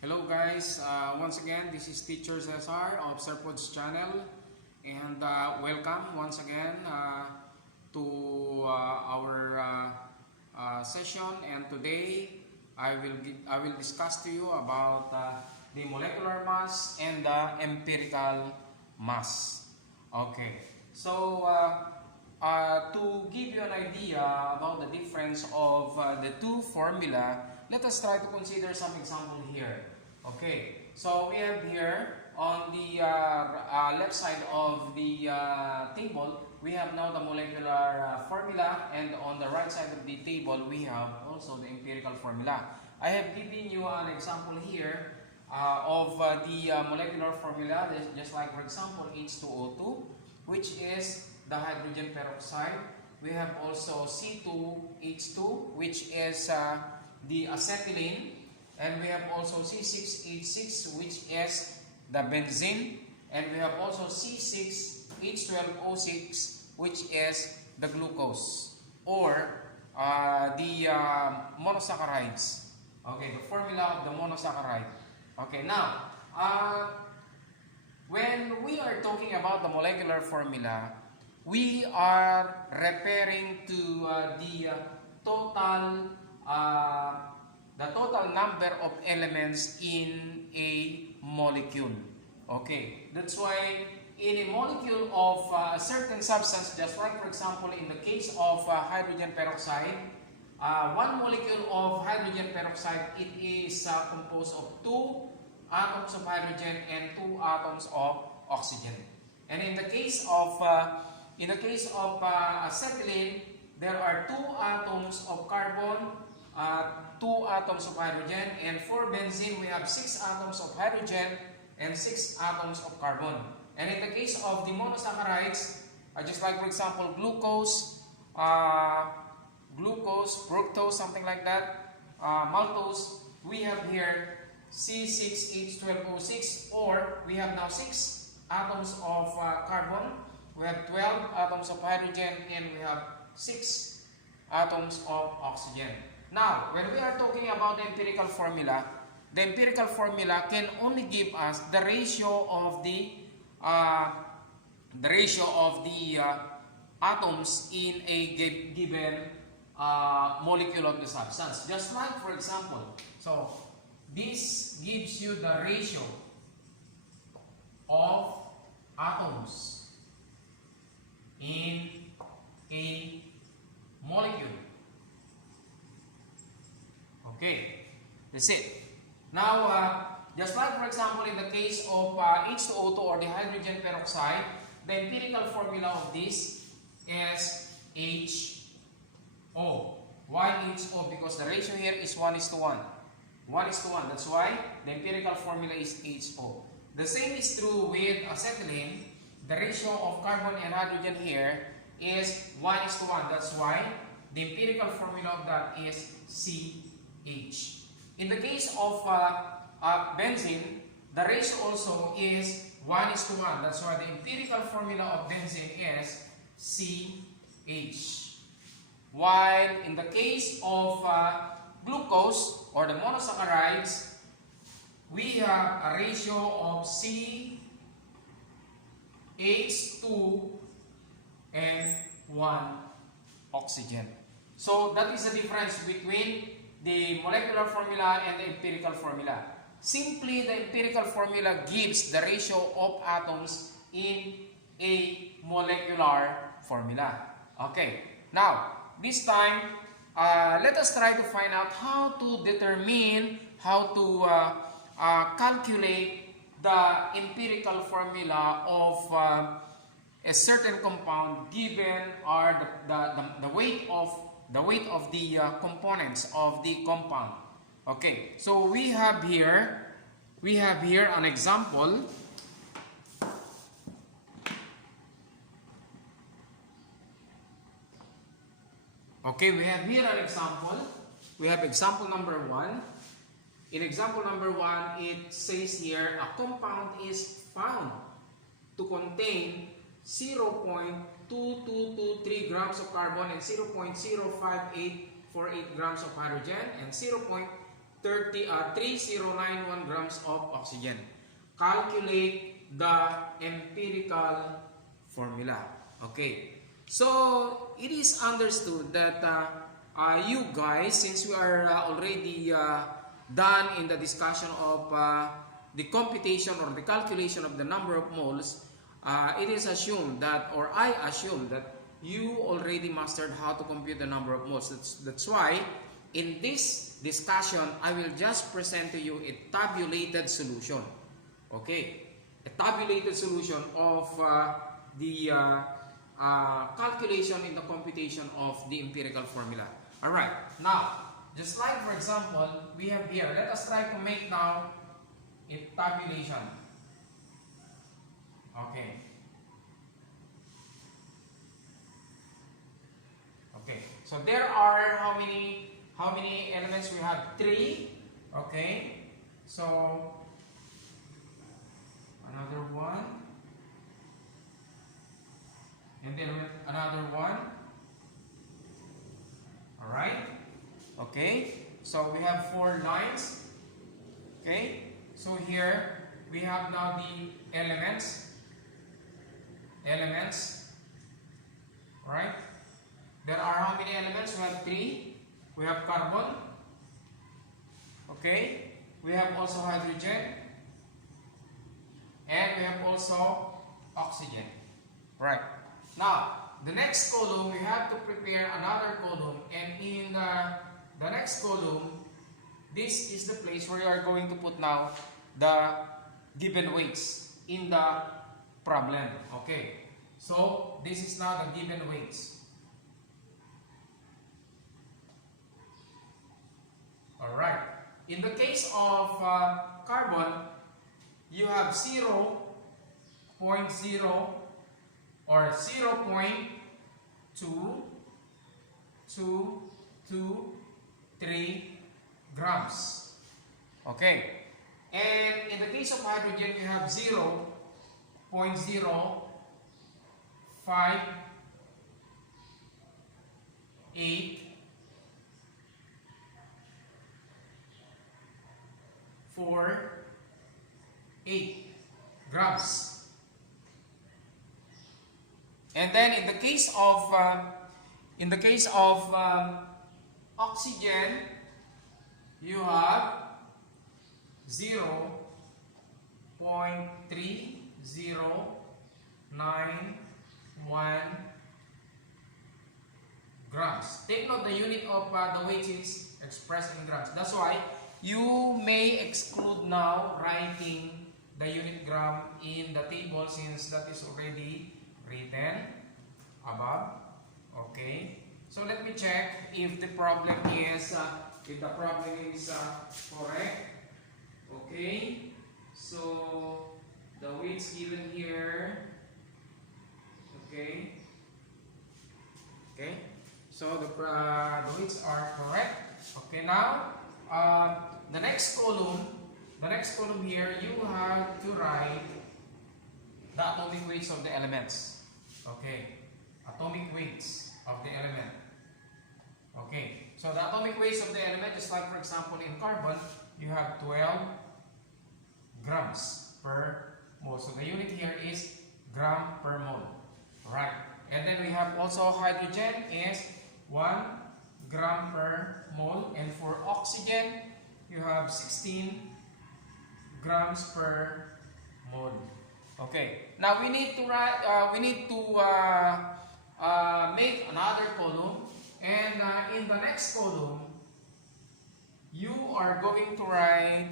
Hello guys, once again this is Teacher Cesar of Serpod's channel, and welcome once again to our session. And today I will discuss to you about the molecular mass and the empirical mass. Okay, so to give you an idea about the difference of the two formula, let us try to consider some example here. Okay, so we have here on the left side of the table, we have now the molecular formula, and on the right side of the table, we have also the empirical formula. I have given you an example here of the molecular formula, just like for example H2O2, which is the hydrogen peroxide. We have also C2H2, which is the acetylene, and we have also C6H6, which is the benzene, and we have also C6H12O6, which is the glucose, or the monosaccharides. Okay, the formula of the monosaccharide. Okay, now when we are talking about the molecular formula, we are referring to the total number of elements in a molecule. Okay, that's why in a molecule of a certain substance, just like for example in the case of hydrogen peroxide, one molecule of hydrogen peroxide, it is composed of 2 atoms of hydrogen and 2 atoms of oxygen. And in the case of acetylene, there are 2 atoms of carbon, 2 atoms of hydrogen, and for benzene we have 6 atoms of hydrogen and 6 atoms of carbon. And in the case of the monosaccharides, just like for example glucose, fructose, something like that, maltose, we have here C6H12O6, or we have now 6 atoms of carbon, we have 12 atoms of hydrogen, and we have 6 atoms of oxygen. Now, when we are talking about the empirical formula can only give us the ratio of the atoms in a given molecule of the substance. Just like for example, so this gives you the ratio of atoms in a molecule. Okay, that's it. Now, just like for example in the case of H2O2 or the hydrogen peroxide, the empirical formula of this is HO. Why HO? Because the ratio here is 1:1. 1:1. That's why the empirical formula is HO. The same is true with acetylene. The ratio of carbon and hydrogen here is 1:1. That's why the empirical formula of that is CH. In the case of benzene, the ratio also is 1:1. That's why the empirical formula of benzene is CH. While in the case of glucose or the monosaccharides, we have a ratio of CH2 and 1 oxygen. So that is the difference between the molecular formula and the empirical formula. Simply, the empirical formula gives the ratio of atoms in a molecular formula. Okay, now this time let us try to find out how to determine, how to calculate the empirical formula of a certain compound given the weight of the components of the compound. Okay, so we have here an example. Okay, we have here an example. We have example number 1. In example number 1, it says here a compound is found to contain 0.2223 grams of carbon and 0.05848 grams of hydrogen and 0.0 3091 grams of oxygen. Calculate the empirical formula. Okay. So it is understood that you guys, since we are already done in the discussion of the computation or the calculation of the number of moles, it is assumed that, or I assume that you already mastered how to compute the number of moles. That's why in this discussion, I will just present to you a tabulated solution. Okay, a tabulated solution of the calculation in the computation of the empirical formula. Alright, now, just like for example, we have here, let us try to make now a tabulation. Okay. Okay, so there are how many elements? We have 3. Okay, so another one, and then another one. All right. Okay, so we have 4 lines. Okay, so here we have now the elements. All right. There are how many elements? We have 3. We have carbon. Okay. We have also hydrogen. And we have also oxygen. Right. Now, the next column, we have to prepare another column. And in the next column, this is the place where you are going to put now the given weights in the problem. Okay. So, this is now the given weights. Alright. In the case of carbon, you have 0.0 or 0.2223 grams. Okay. And in the case of hydrogen, you have 0.5848 grams. And then in the case of oxygen, you have 0.3091 grams. Take note, the unit of the weight is expressed in grams. That's why you may exclude now writing the unit gram in the table, since that is already written above. Okay. So let me check if the problem is correct. Okay. So the weights given here. Okay. Okay. So the weights are correct. Okay. Now the next column here, you have to write the atomic weights of the elements. Okay, atomic weights of the element. Okay, so the atomic weights of the element, just like for example in carbon, you have 12 grams per mole. So the unit here is gram per mole. Right. And then we have also hydrogen is 1 gram per mole, and for oxygen you have 16 grams per mole. Okay. Now we need to write. Make another column, and in the next column, you are going to write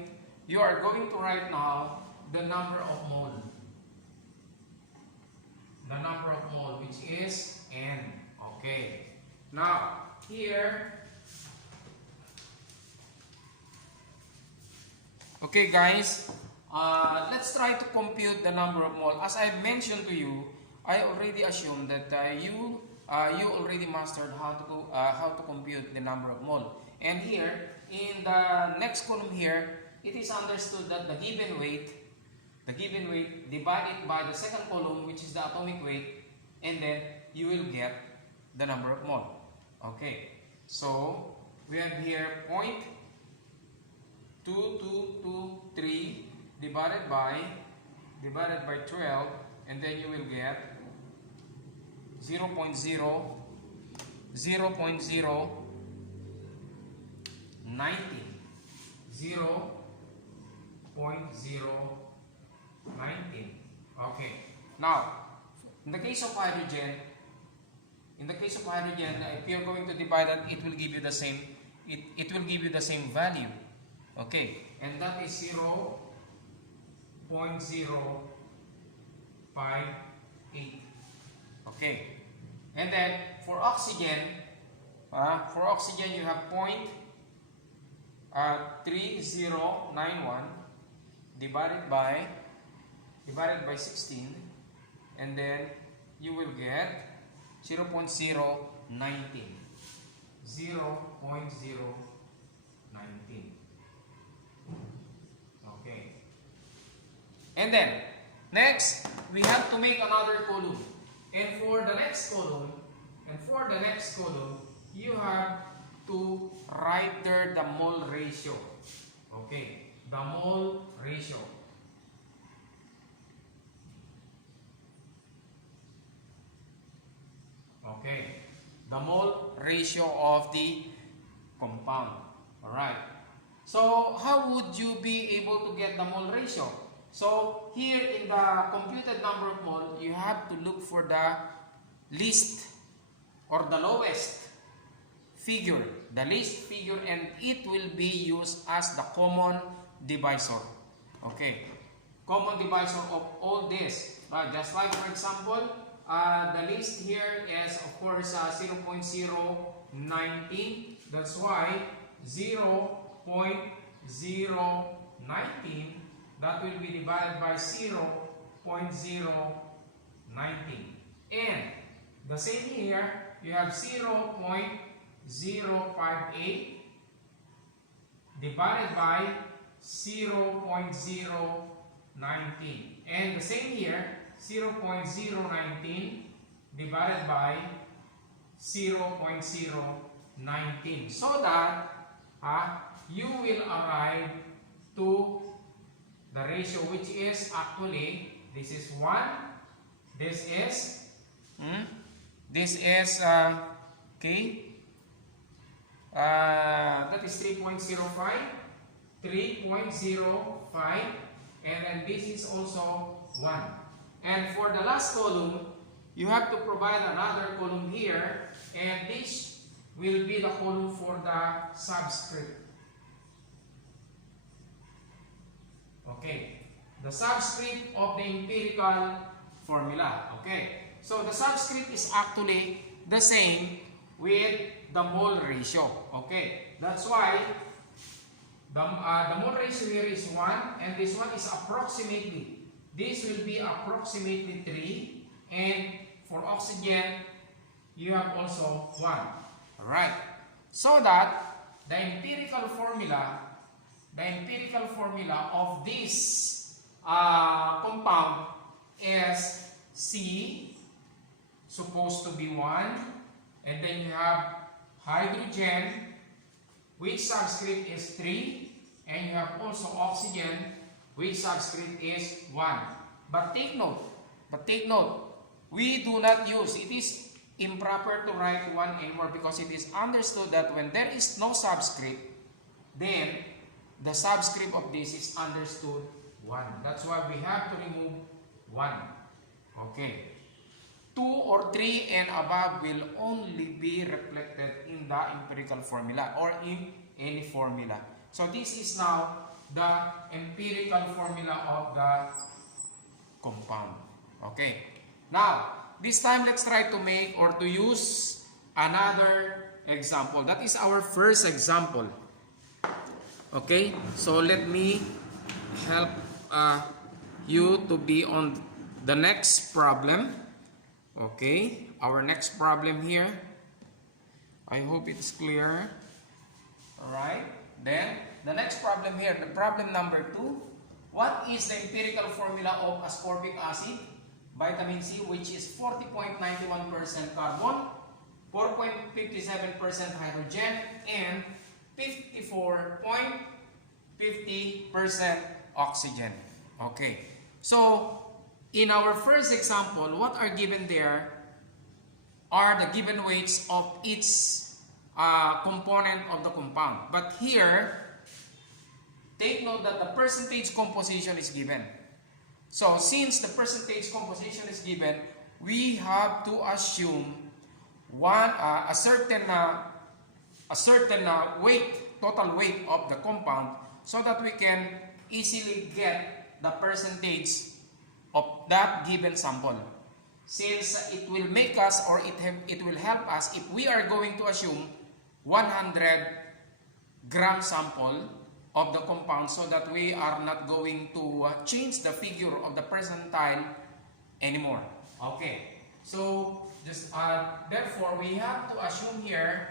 now the number of mole. The number of mole, which is n. Okay. Now here. Okay, guys. Let's try to compute the number of mole. As I mentioned to you, I already assumed that you already mastered how to compute the number of mole. And here in the next column here, it is understood that the given weight divided by the second column, which is the atomic weight, and then you will get the number of mole. Okay. So we have here 2, 2, 2, 3 divided by 12, and then you will get 0 0.0 0 0.0 19 0 0.019. Okay. Now, in the case of hydrogen, if you're going to divide that, it will give you the same. It will give you the same value. Okay, and that is 0 0.058. Okay, and then for oxygen you have 3091 divided by 16, and then you will get 0 0.019. 0.019. Okay. And then next we have to make another column. And for the next column, you have to write there the mole ratio. Okay, the mole ratio. Okay, the mole ratio of the compound. Alright. So, how would you be able to get the mole ratio? So, here in the computed number of mole, you have to look for the least or the lowest figure. The least figure, and it will be used as the common divisor. Okay. Common divisor of all this. Just like, for example, the least here is, of course, 0.019. That's why 0.019, that will be divided by 0.019. And the same here, you have 0.058 divided by 0.019. And the same here, 0.019 divided by 0.019. So that you will arrive to the ratio, which is actually, this is 1, this is okay, that is 3.05, and then this is also 1. And for the last column, you have to provide another column here, and this will be the column for the subscript. Okay, the subscript of the empirical formula. Okay, so the subscript is actually the same with the mole ratio. Okay, that's why the mole ratio here is 1, and this one is approximately. This will be approximately 3, and for oxygen, you have also 1. Alright, so that the empirical formula of this compound is C, supposed to be 1, and then you have hydrogen, which subscript is 3, and you have also oxygen, which subscript is 1. But take note, we do not use, it is improper to write 1 anymore, because it is understood that when there is no subscript, then the subscript of this is understood 1. That's why we have to remove 1. Okay. 2 or 3 and above will only be reflected in the empirical formula or in any formula. So this is now the empirical formula of the compound. Okay. Now, this time let's try to make or to use another example. That is our first example. Okay. So let me help you to be on the next problem. Okay. Our next problem here. I hope it's clear. Alright. Then, the next problem here, the problem number 2. What is the empirical formula of ascorbic acid, vitamin C, which is 40.91% carbon, 4.57% hydrogen, and 54.2% 50% oxygen. Okay. So, in our first example, what are given there are the given weights of each component of the compound. But here, take note that the percentage composition is given. So, since the percentage composition is given, we have to assume a certain weight, total weight of the compound, so that we can easily get the percentage of that given sample. Since it will make us, or it will help us if we are going to assume 100 gram sample of the compound, so that we are not going to change the figure of the percentile anymore. Okay, so just therefore we have to assume here,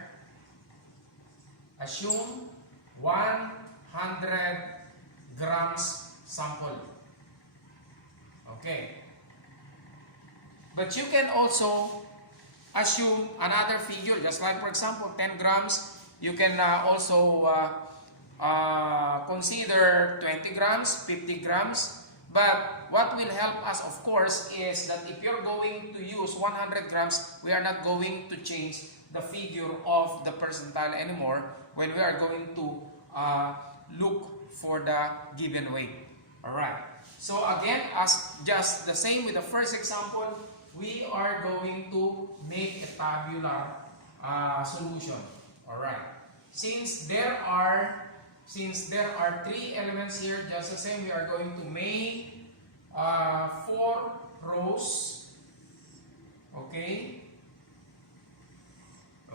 assume 100 grams sample. Okay, but you can also assume another figure, just like for example 10 grams. You can also consider 20 grams, 50 grams. But what will help us, of course, is that if you're going to use 100 grams, we are not going to change the figure of the percentile anymore when we are going to look for the given weight. Alright. So again, as just the same with the first example, we are going to make a tabular solution. Alright. Since there are 3 elements here, just the same, we are going to make 4 rows. Okay.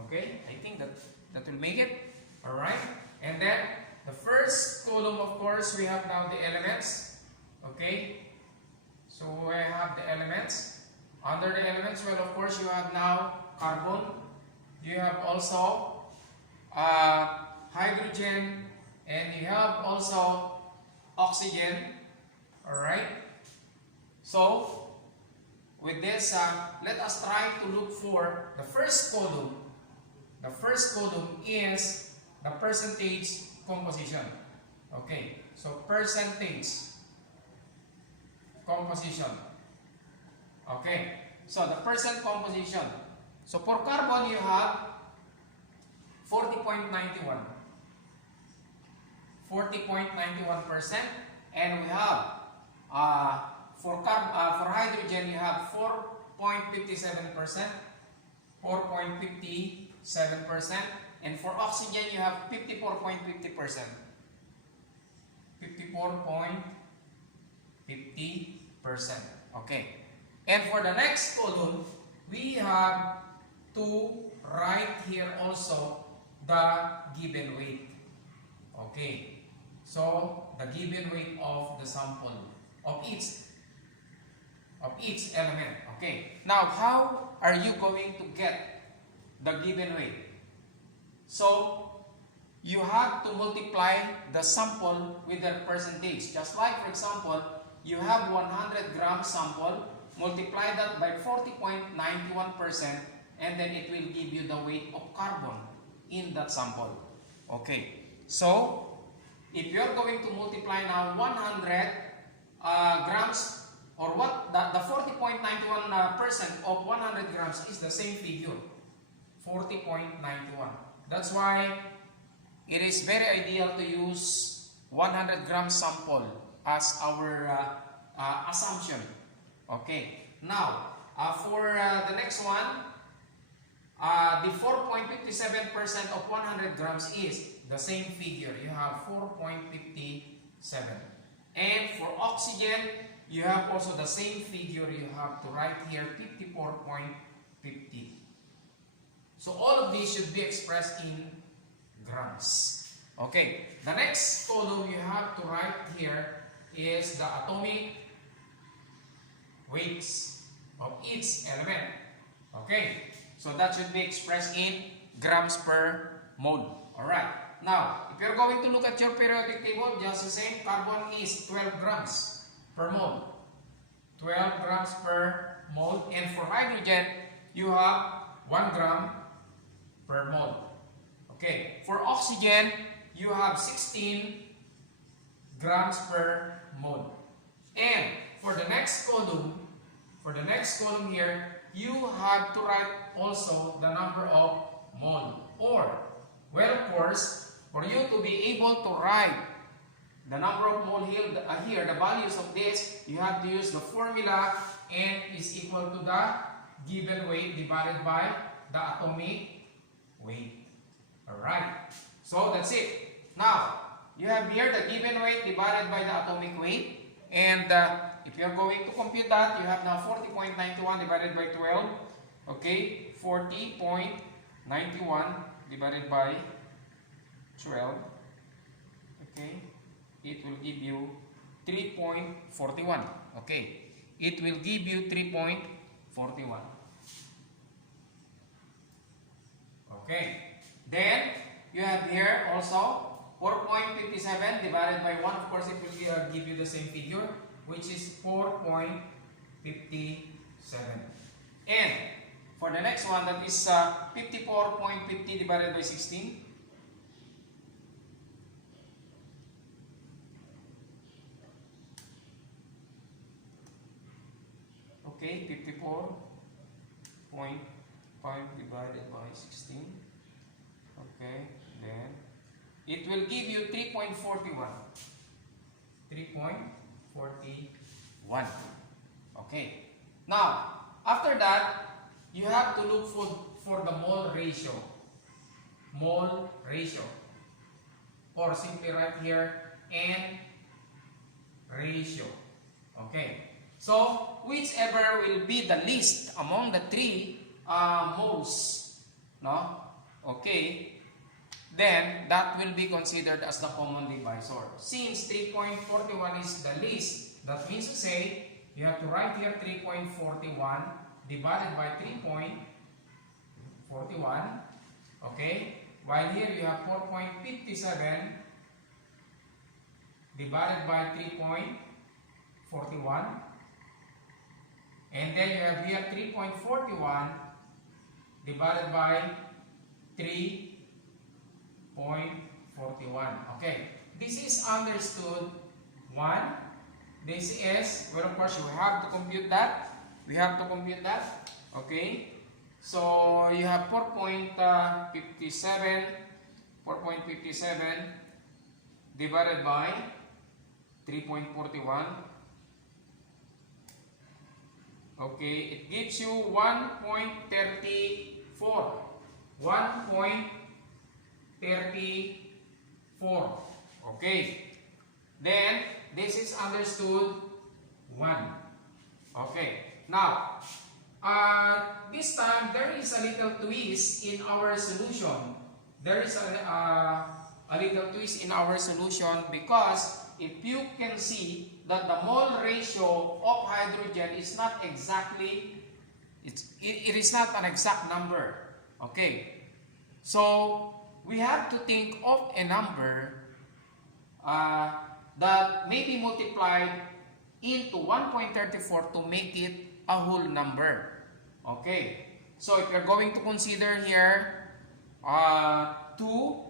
Okay, I think that will make it. Alright. And then the first column, of course, we have now the elements. Okay. So we have the elements. Under the elements, well, of course, you have now carbon. You have also hydrogen. And you have also oxygen. Alright. So, with this, let us try to look for the first column. The first column is the percentage composition. Okay. So, percentage composition. Okay. So, the percent composition. So, for carbon, you have 40.91%, and we have for hydrogen you have 4.57%, and for oxygen you have 54.50%. Okay. And for the next column, we have to write here also the given weight. Okay. So, the given weight of the sample, of each element. Okay. Now, how are you going to get the given weight? So, you have to multiply the sample with the percentage. Just like, for example, you have 100 gram sample, multiply that by 40.91%, and then it will give you the weight of carbon in that sample. Okay. So, if you are going to multiply now 100 grams, or what the 40.91% of 100 grams is the same figure, 40.91. That's why it is very ideal to use 100 gram sample as our assumption. Okay. Now, for the next one, the 4.57% of 100 grams is the same figure. You have 4.57. And for oxygen, you have also the same figure. You have to write here 54.50. So all of these should be expressed in grams. Okay. The next column you have to write here is the atomic weights of each element. Okay. So that should be expressed in grams per mole. Alright. Now, if you're going to look at your periodic table, just the same, carbon is 12 grams per mole. 12 grams per mole. And for hydrogen, you have 1 gram per mole. Okay. For oxygen, you have 16 grams per mole. And for the next column here, you have to write also the number of mole. Or, well, of course, for you to be able to write the number of mole here, the values of this, you have to use the formula N is equal to the given weight divided by the atomic weight. Alright, so that's it. Now, you have here the given weight divided by the atomic weight. And if you are going to compute that, you have now 40.91 divided by 12. Okay, 40.91 divided by 12. Okay, it will give you 3.41. Okay, it will give you 3.41. Okay, then you have here also 4.57 divided by 1. Of course, it will give you the same figure, which is 4.57. And for the next one, that is 54.50 divided by 16. Okay, 54.5 divided by 16. Okay, then it will give you 3.41. 3.41. Okay. Now, after that, you have to look for the mole ratio. Mole ratio. Or simply write here N ratio. Okay. So, whichever will be the least among the three moles, no? Okay, then that will be considered as the common divisor. Since 3.41 is the least, that means to say, you have to write here 3.41 divided by 3.41. Okay, while here you have 4.57 divided by 3.41. And then you have here 3.41 divided by 3.41. Okay. This is understood. 1. This is, well, of course, you have to compute that. We have to compute that. Okay. So, you have 4.57 divided by 3.41. Okay, it gives you 1.34. 1.34. Okay. Then, this is understood 1. Okay. Now, this time, there is a little twist in our solution. There is a little twist in our solution because if you can see that the mole ratio of hydrogen is not exactly, it is not an exact number. Okay. So, we have to think of a number that may be multiplied into 1.34 to make it a whole number. Okay. So, if you're going to consider here 2,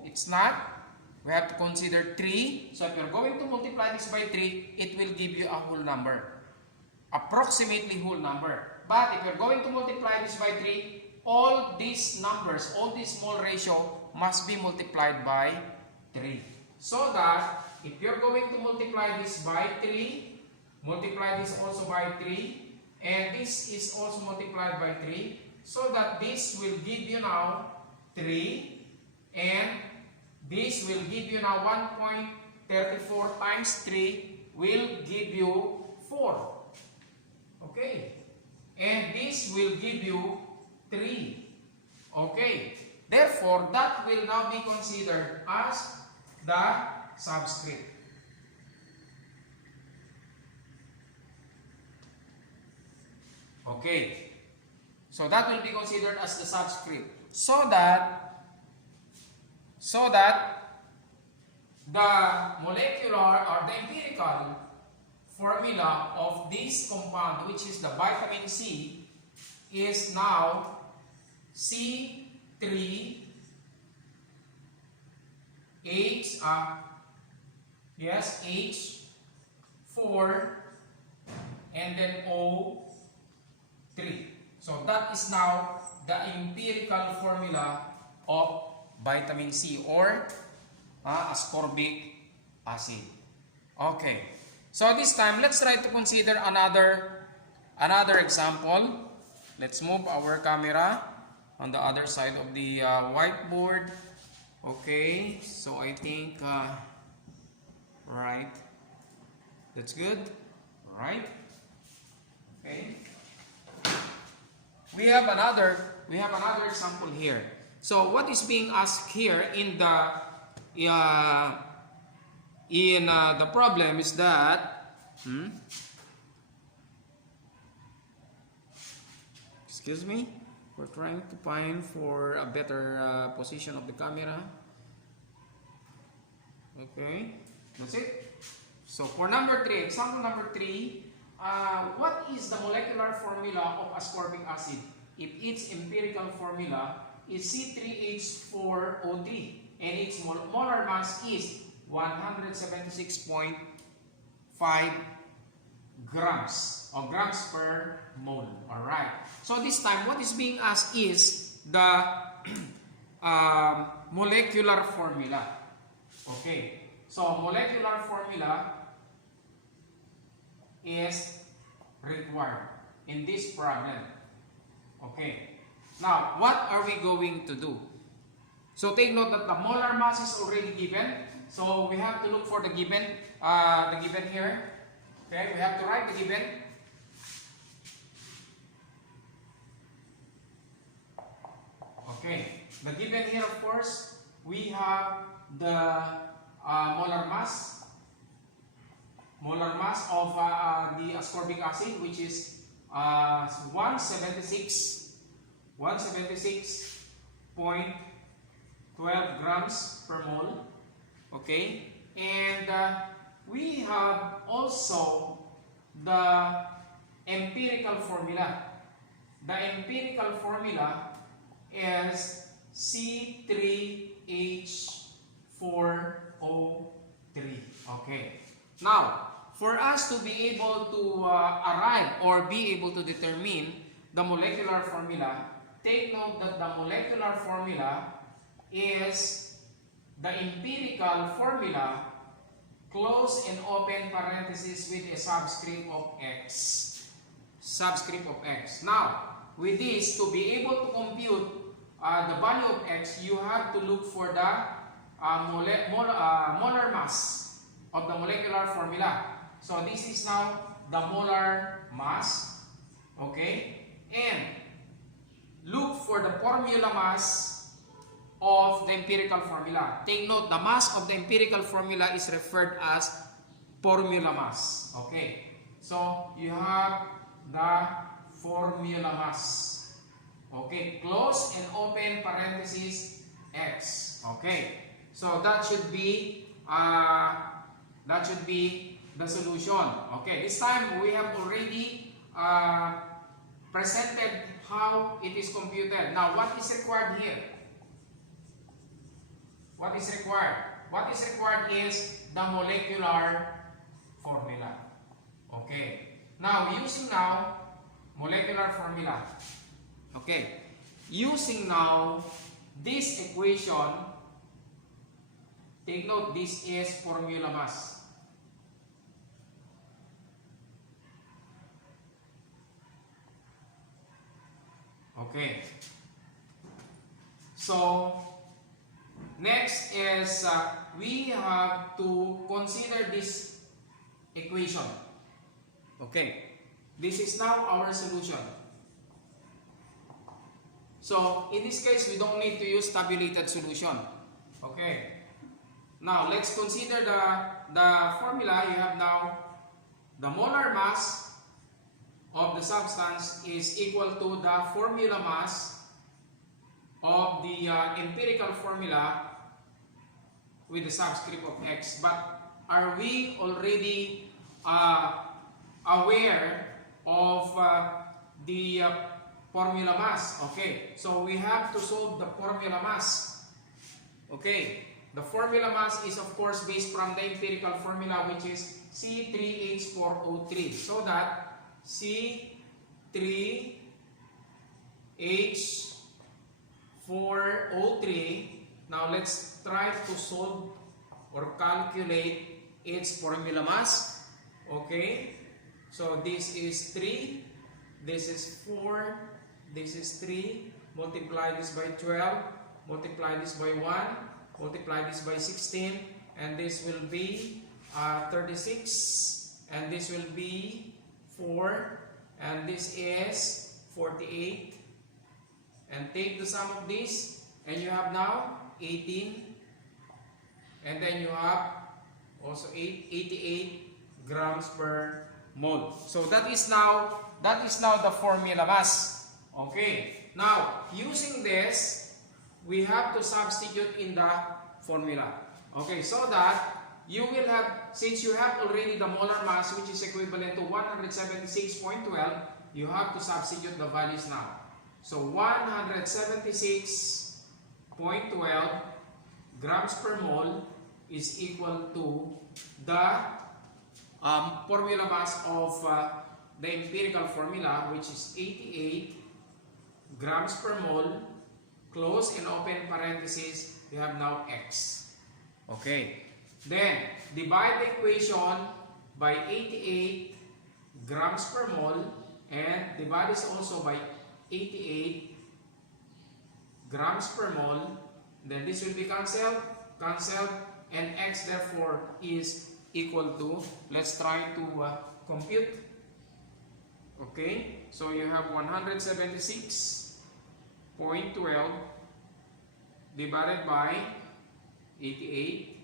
it's not. We have to consider 3. So, if you're going to multiply this by 3, it will give you a whole number. Approximately whole number. But if you're going to multiply this by 3, all these numbers, all this mole ratio must be multiplied by 3. So that, if you're going to multiply this by 3, multiply this also by 3, and this is also multiplied by 3, so that this will give you now 3, and this will give you now 1.34 times 3 will give you 4. Okay. And this will give you 3. Okay. Therefore, that will now be considered as the subscript. Okay. So that will be considered as the subscript. So that the molecular or the empirical formula of this compound, which is the vitamin C, is now C3H Yes, H, 4, and then O, 3. So that is now the empirical formula of vitamin C or ascorbic acid. Okay. So this time, let's try to consider another example. Let's move our camera on the other side of the whiteboard. Okay. So I think, right. That's good. Right. Okay. We have another example here. So what is being asked here in the problem is that excuse me, we're trying to find for a better position of the camera. Okay, that's it. So for number 3, example number 3, what is the molecular formula of ascorbic acid if its empirical formula is C3H4O3 and its molar mass is 176.5 grams or grams per mole. Alright. So this time, what is being asked is the molecular formula. Okay. So molecular formula is required in this problem. Okay. Now, what are we going to do? So take note that the molar mass is already given. So we have to look for the given here. Okay, we have to write the given. Okay, the given here, of course, we have the molar mass of the ascorbic acid, which is 176.12 grams per mole. Okay, and we have also the empirical formula. The empirical formula is C3H4O3. Okay, now for us to be able to arrive or be able to determine the molecular formula, take note that the molecular formula is the empirical formula, close and open parenthesis with a subscript of X. Subscript of X. Now, with this, to be able to compute the value of X, you have to look for the molar mass of the molecular formula. So, this is now the molar mass. Okay? And look for the formula mass of the empirical formula. Take note, the mass of the empirical formula is referred as formula mass. Okay. So, you have the formula mass. Okay. Close and open parenthesis X. Okay. So, that should be the solution. Okay. This time, we have already presented how it is computed. Now, what is required here? What is required? What is required is the molecular formula. Okay. Now, using now molecular formula. Okay. Using now this equation, take note, this is formula mass. Okay. So, next is we have to consider this equation. Okay. This is now our solution. So, in this case, we don't need to use tabulated solution. Okay. Now, let's consider the formula. You have now the molar mass of the substance is equal to the formula mass of the empirical formula with the subscript of X. But are we already aware of the formula mass? Okay, so we have to solve the formula mass. Okay, the formula mass is of course based from the empirical formula, which is C3H4O3. So that C3H4O3. Now let's try to solve or calculate its formula mass. Okay, so this is 3, this is 4, this is 3, multiply this by 12, multiply this by 1, multiply this by 16, and this will be 36, and this will be 4, and this is 48, and take the sum of this, and you have now 18, and then you have also 88 grams per mole. So that is now the formula mass. Okay. Now, using this, we have to substitute in the formula. Okay, so that you will have, since you have already the molar mass, which is equivalent to 176.12, you have to substitute the values now. So 176.12 grams per mole is equal to the formula mass of the empirical formula, which is 88 grams per mole, close and open parenthesis, you have now X. Okay. Then, divide the equation by 88 grams per mole and divide this also by 88 grams per mole. Then this will be cancelled, and X therefore is equal to, let's try to compute. Okay, so you have 176.12 divided by 88.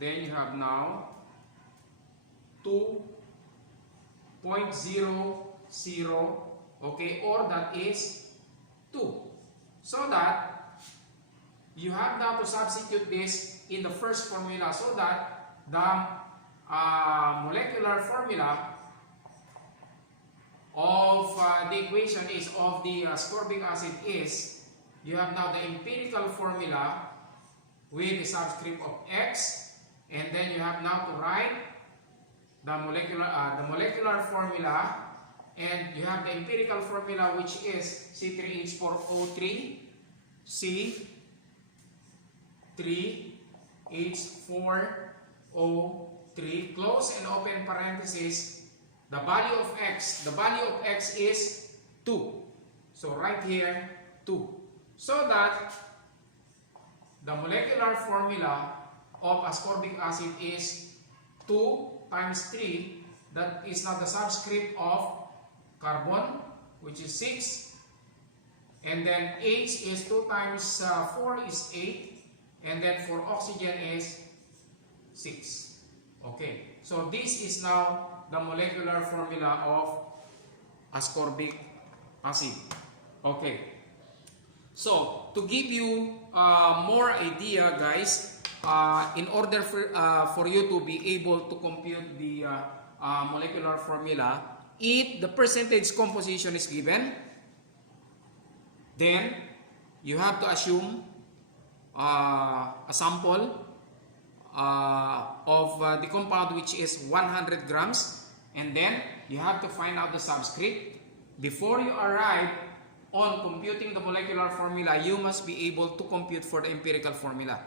Then you have now 2.00, okay, or that is 2. So that you have now to substitute this in the first formula, so that the molecular formula of the equation is of the ascorbic acid is, you have now the empirical formula with the subscript of X, and then you have now to write the molecular formula, and you have the empirical formula, which is C3H4O3, C3H4O3, close and open parenthesis, the value of X is 2. So right here, 2. So that the molecular formula of ascorbic acid is 2 times 3, that is now the subscript of carbon, which is 6, and then H is 2 times 4 is 8, and then for oxygen is 6. Okay, so this is now the molecular formula of ascorbic acid. Okay, so to give you more idea, guys, in order for you to be able to compute the molecular formula, if the percentage composition is given, then you have to assume a sample of the compound, which is 100 grams, and then you have to find out the subscript. Before you arrive on computing the molecular formula, you must be able to compute for the empirical formula.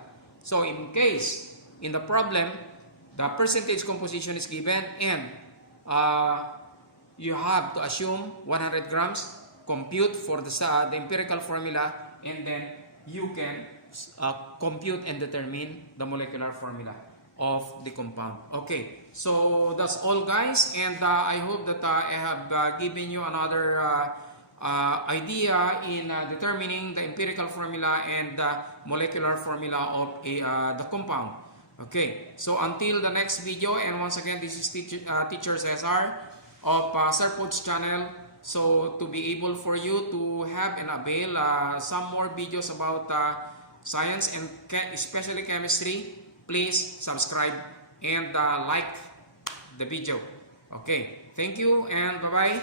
So in case, in the problem, the percentage composition is given and you have to assume 100 grams, compute for the empirical formula, and then you can compute and determine the molecular formula of the compound. Okay, so that's all, guys, and I hope that I have given you another idea in determining the empirical formula and the molecular formula of the compound. Okay, so until the next video, and once again, this is Teacher Cesar of Sarpod's channel. So to be able for you to have and avail some more videos about science and especially chemistry, please subscribe and like the video. Okay, thank you and bye-bye.